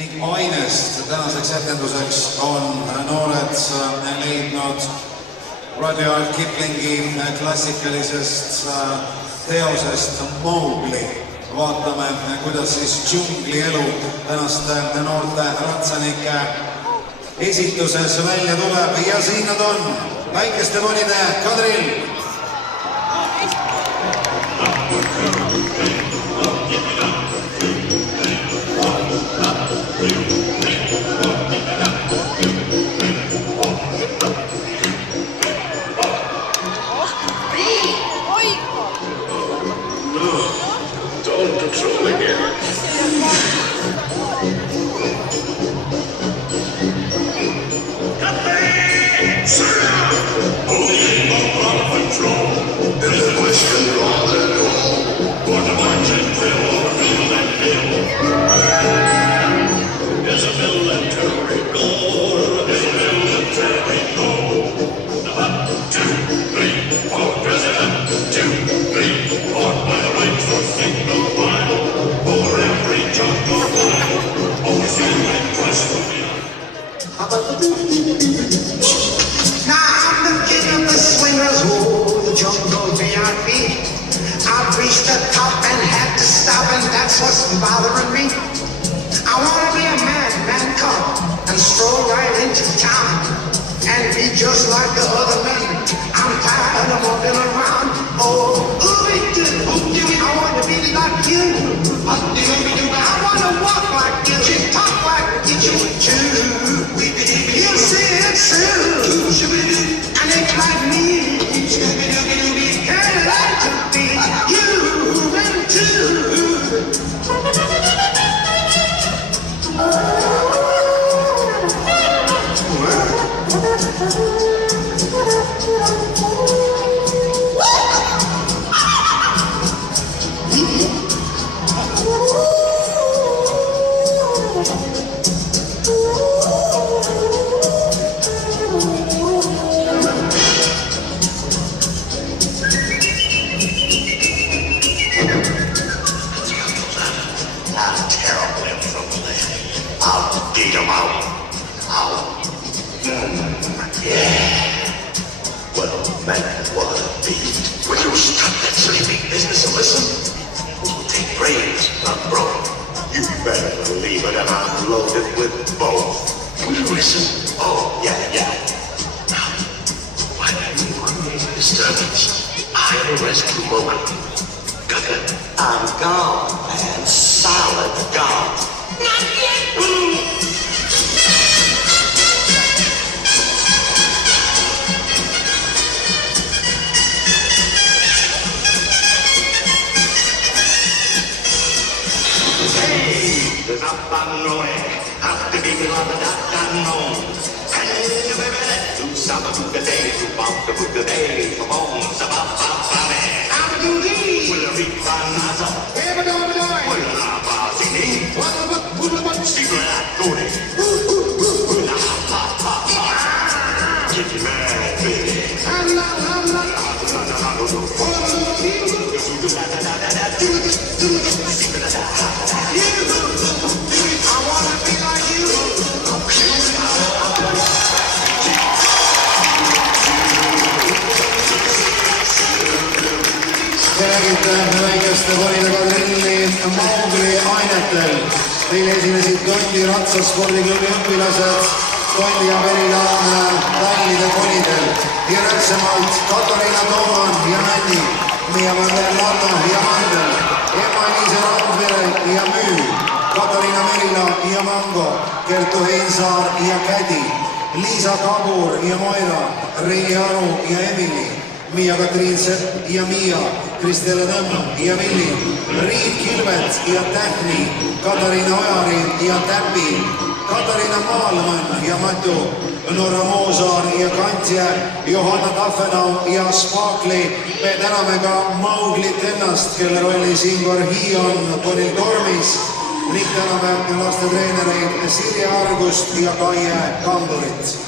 ning ainest tänaseks etenduseks on noored leidnud Rudyard Kiplingi klassikalisest teosest Mowgli. Vaatame, kuidas siis džunglielu tänaste noorte ratsanike esituses välja tuleb ja siin nad on, väikeste tonide kadril. I've reached the top and had to stop, and that's what's bothering me. I want to be a man cub, and stroll right into town, and be just like the other men. I'm tired of walking around. Oh, I want to be like you. I want to walk like you, talk like you too. You see it's true, and it's like me. Can't like to be human too. Get him out. Yeah. Well, man, what a beat. Will you stop that sleeping business and listen? Take brains, not broke. You better believe it, and I'm loaded with both. Will you listen? Oh, yeah. Now, why do you create a disturbance? I arrest you Mowgli. Got it? I'm gone, man. Solid gone. Not yet. Räägite väikeste tonide kadrilli Mowgli ainetel. Teile esinesid Tondi ratsaspordiklubi õpilased Tondi ja Verilaadne tallide konidel. Ja täpsemalt Katariina Tooman ja Männi, Miia Manderlato ja Mandel, Emma-Liisa Randvere ja Müü, Katariina Merila ja Mango, Kertu Heinsaar ja Kädi, Liisa Kabur ja Moira, Reini Aru ja Emily, Miia-Katriin Sepp ja Miia, Kristele Nõmm ja Villi, Riit Kilvet ja Tähni, Katariina Ojari ja Täpi, Katariina Maalmann ja Matu, Norra Moosaar ja Kantje, Johanna Taffenau ja Spaakli. Me täname ka Mowglit ennast, kelle rollis Ingvar Hiion Tonil Tormis, ning täname lastetreenereid Sirje Argust ja Kaie Kamburit.